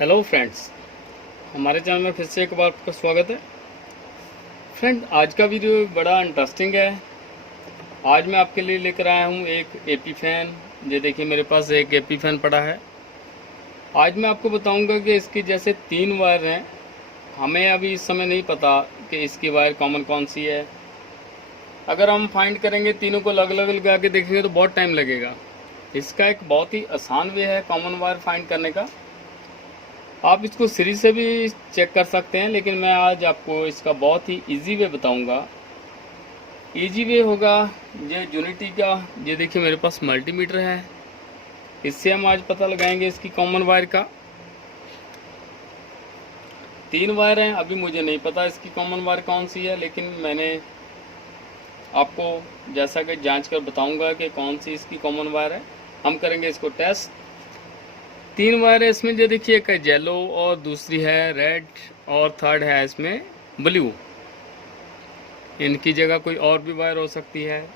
Hello friends, हमारे channel में फिर से एक बार आपका स्वागत है। फ्रेंड, आज का वीडियो बड़ा इंटरेस्टिंग है। आज मैं आपके लिए लेकर आया हूँ एक एपी फ़ैन। ये देखिए, मेरे पास एक एपी फ़ैन पड़ा है। आज मैं आपको बताऊंगा कि इसकी जैसे 3 वायर हैं। हमें अभी इस समय नहीं पता कि इसकी वायर कॉमन कौन सी है। अगर हम फाइंड करेंगे, तीनों को अलग अलग लगा के देखेंगे तो बहुत टाइम लगेगा। इसका एक बहुत ही आसान वे है कॉमन वायर फाइंड करने का। आप इसको सीरीज से भी चेक कर सकते हैं, लेकिन मैं आज आपको इसका बहुत ही इजी वे बताऊंगा। इजी वे होगा ये यूनिटी का। ये देखिए, मेरे पास मल्टीमीटर है। इससे हम आज पता लगाएंगे इसकी कॉमन वायर का। 3 वायर हैं, अभी मुझे नहीं पता इसकी कॉमन वायर कौन सी है, लेकिन मैंने आपको जैसा कि जांच कर बताऊंगा कि कौन सी इसकी कॉमन वायर है। हम करेंगे इसको टेस्ट। 3 वायर है इसमें। ये देखिए, एक है येलो और दूसरी है रेड और थर्ड है इसमें ब्लू। इनकी जगह कोई और भी वायर हो सकती है।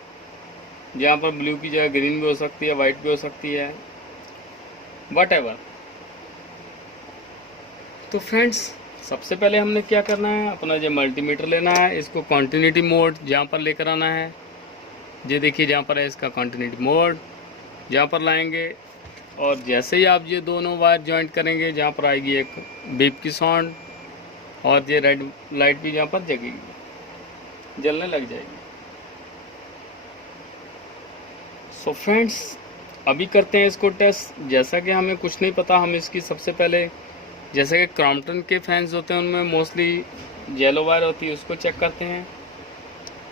जहाँ पर ब्लू की जगह ग्रीन भी हो सकती है, वाइट भी हो सकती है, वट। तो फ्रेंड्स, सबसे पहले हमने क्या करना है, अपना जो मल्टीमीटर लेना है, इसको कॉन्टिन्यूटी मोड जहाँ पर लेकर आना है। ये देखिए, जहाँ पर है इसका कॉन्टिन्यूटी मोड, जहाँ पर लाएंगे और जैसे ही आप ये दोनों वायर जॉइंट करेंगे, जहाँ पर आएगी एक बीप की साउंड और ये रेड लाइट भी जहाँ पर जगेगी, जलने लग जाएगी। सो फ्रेंड्स, अभी करते हैं इसको टेस्ट। जैसा कि हमें कुछ नहीं पता, हम इसकी सबसे पहले, जैसे कि क्रॉम्पटन के फैंस होते हैं उनमें मोस्टली येलो वायर होती है, उसको चेक करते हैं।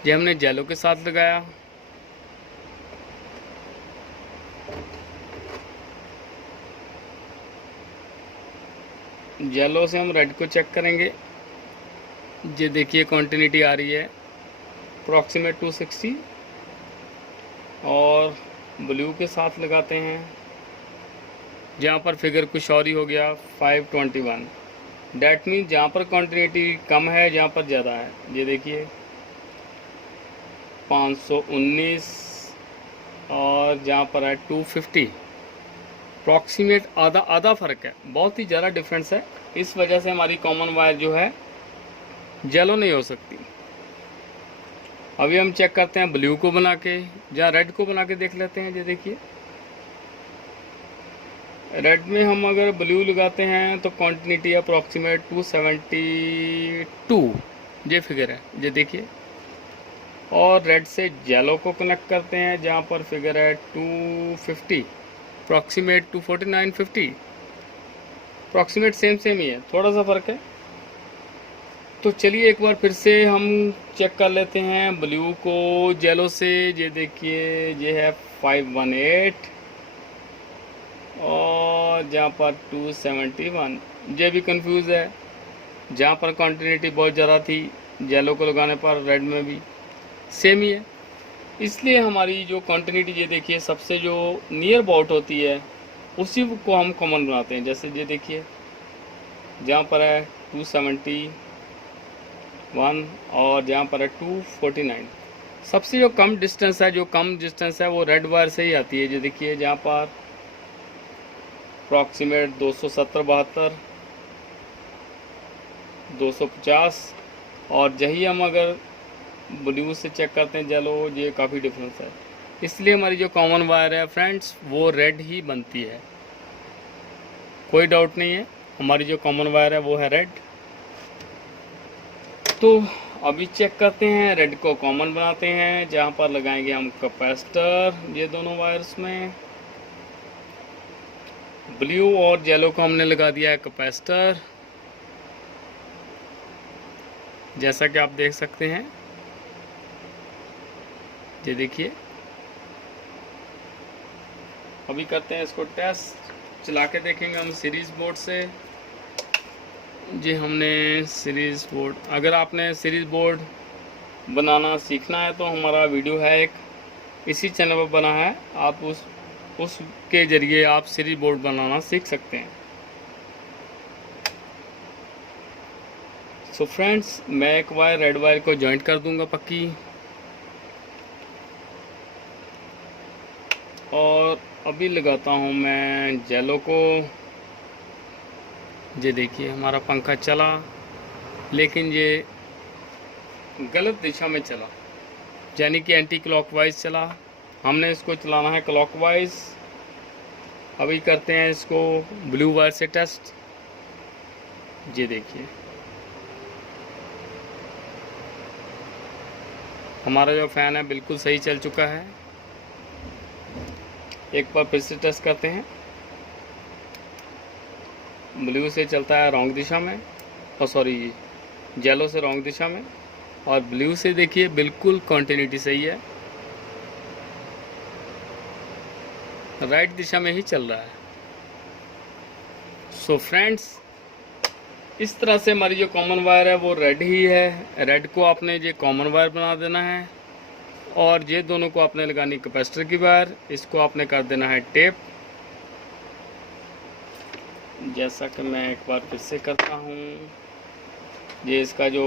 ये हमने येलो के साथ लगाया। येलो से हम रेड को चेक करेंगे। ये देखिए, कॉन्टिन्यूटी आ रही है अप्रॉक्सीमेट 260। और ब्लू के साथ लगाते हैं, जहाँ पर फिगर कुछ और ही हो गया 521। डैट मीन जहाँ पर कॉन्टिन्यूटी कम है, जहाँ पर ज़्यादा है। ये देखिए 519 और जहाँ पर है 250। अप्रॉक्सीमेट आधा आधा फ़र्क है, बहुत ही ज़्यादा डिफरेंस है। इस वजह से हमारी कॉमन वायर जो है येलो नहीं हो सकती। अभी हम चेक करते हैं ब्लू को बना के, जहाँ रेड को बना के देख लेते हैं। ये देखिए, रेड में हम अगर ब्लू लगाते हैं तो कॉन्टिन्यूटी अप्रॉक्सीमेट 272 ये फिगर है। ये देखिए, और रेड से येलो को कनेक्ट करते हैं, जहाँ पर फिगर है 250 अप्रॉक्सीमेट 24950। अप्रॉक्सीमेट सेम ही है, थोड़ा सा फ़र्क है। तो चलिए एक बार फिर से हम चेक कर लेते हैं ब्लू को येलो से। ये देखिए, ये है 518 और जहाँ पर 271। ये भी कंफ्यूज है, जहाँ पर कॉन्टिन्यूटी बहुत ज़्यादा थी येलो को लगाने पर, रेड में भी सेम ही है। इसलिए हमारी जो कॉन्टिन्यूटी, ये देखिए, सबसे जो नियर अबाउट होती है उसी को हम कॉमन बनाते हैं। जैसे ये देखिए, जहाँ पर है 271 और जहाँ पर है 249। सबसे जो कम डिस्टेंस है वो रेड वायर से ही आती है। जो देखिए, जहाँ पर अप्रॉक्सीमेट 270-72 250। और यही हम अगर ब्लू से चेक करते हैं येलो, ये काफ़ी डिफरेंस है। इसलिए हमारी जो कॉमन वायर है फ्रेंड्स, वो रेड ही बनती है, कोई डाउट नहीं है। हमारी जो कॉमन वायर है वो है रेड। तो अभी चेक करते हैं, रेड को कॉमन बनाते हैं, जहाँ पर लगाएंगे हम कैपेसिटर ये दोनों वायर्स में। ब्लू और येलो को हमने लगा दिया है कैपेसिटर, जैसा कि आप देख सकते हैं। ये देखिए, अभी करते हैं इसको टेस्ट, चला के देखेंगे हम सीरीज बोर्ड से। जी, हमने सीरीज बोर्ड, अगर आपने सीरीज बोर्ड बनाना सीखना है तो हमारा वीडियो है एक, इसी चैनल पर बना है। आप उसके ज़रिए आप सीरीज बोर्ड बनाना सीख सकते हैं। सो फ्रेंड्स, मैं एक वायर रेड वायर को जॉइंट कर दूंगा पक्की, और अभी लगाता हूँ मैं येलो को। ये देखिए हमारा पंखा चला, लेकिन ये गलत दिशा में चला, यानी कि एंटी क्लॉकवाइज चला। हमने इसको चलाना है क्लॉकवाइज। अभी करते हैं इसको ब्लू वायर से टेस्ट। ये देखिए हमारा जो फ़ैन है बिल्कुल सही चल चुका है। एक बार फिर से टेस्ट करते हैं। ब्लू से चलता है रॉन्ग दिशा में, और सॉरी येलो से रॉन्ग दिशा में, और ब्लू से देखिए बिल्कुल कॉन्टिन्यूटी सही है, राइट दिशा में ही चल रहा है। सो फ्रेंड्स, इस तरह से हमारी जो कॉमन वायर है वो रेड ही है। रेड को आपने ये कॉमन वायर बना देना है, और ये दोनों को आपने लगानी कैपेसिटर की वायर। इसको आपने कर देना है टेप, जैसा कि मैं एक बार फिर से करता हूँ। ये इसका जो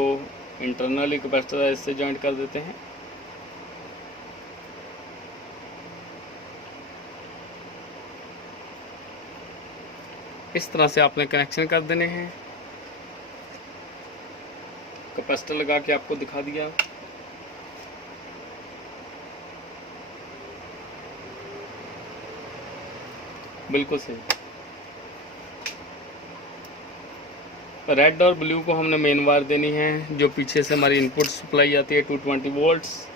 इंटरनली कैपेसिटर है इससे जॉइंट कर देते हैं। इस तरह से आपने कनेक्शन कर देने हैं। कैपेसिटर लगा के आपको दिखा दिया। बिल्कुल सही। रेड और ब्लू को हमने मेन वायर देनी है, जो पीछे से हमारी इनपुट सप्लाई आती है 220 वोल्ट्स।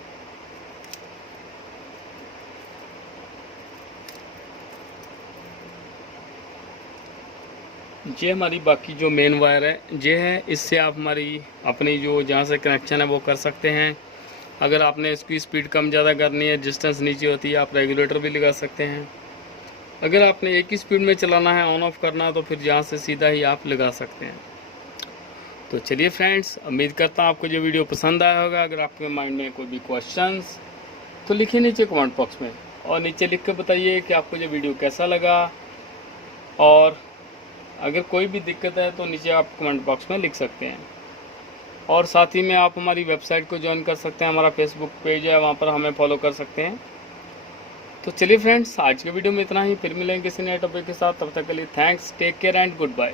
ये हमारी बाकी जो मेन वायर है ये है। इससे आप हमारी अपनी जो जहाँ से कनेक्शन है वो कर सकते हैं। अगर आपने इसकी स्पीड कम ज़्यादा करनी है, डिस्टेंस नीचे होती है, आप रेगुलेटर भी लगा सकते हैं। अगर आपने एक ही स्पीड में चलाना है, ऑन ऑफ करना, तो फिर यहाँ से सीधा ही आप लगा सकते हैं। तो चलिए फ्रेंड्स, उम्मीद करता हूँ आपको ये वीडियो पसंद आया होगा। अगर आपके माइंड में कोई भी क्वेश्चंस तो लिखिए नीचे कमेंट बॉक्स में, और नीचे लिख कर बताइए कि आपको ये वीडियो कैसा लगा। और अगर कोई भी दिक्कत है तो नीचे आप कमेंट बॉक्स में लिख सकते हैं। और साथ ही में आप हमारी वेबसाइट को ज्वाइन कर सकते हैं। हमारा फेसबुक पेज है, वहाँ पर हमें फॉलो कर सकते हैं। तो चलिए फ्रेंड्स, आज के वीडियो में इतना ही। फिर मिलेंगे किसी नए टॉपिक के साथ। तब तक के लिए thanks, take care and good bye.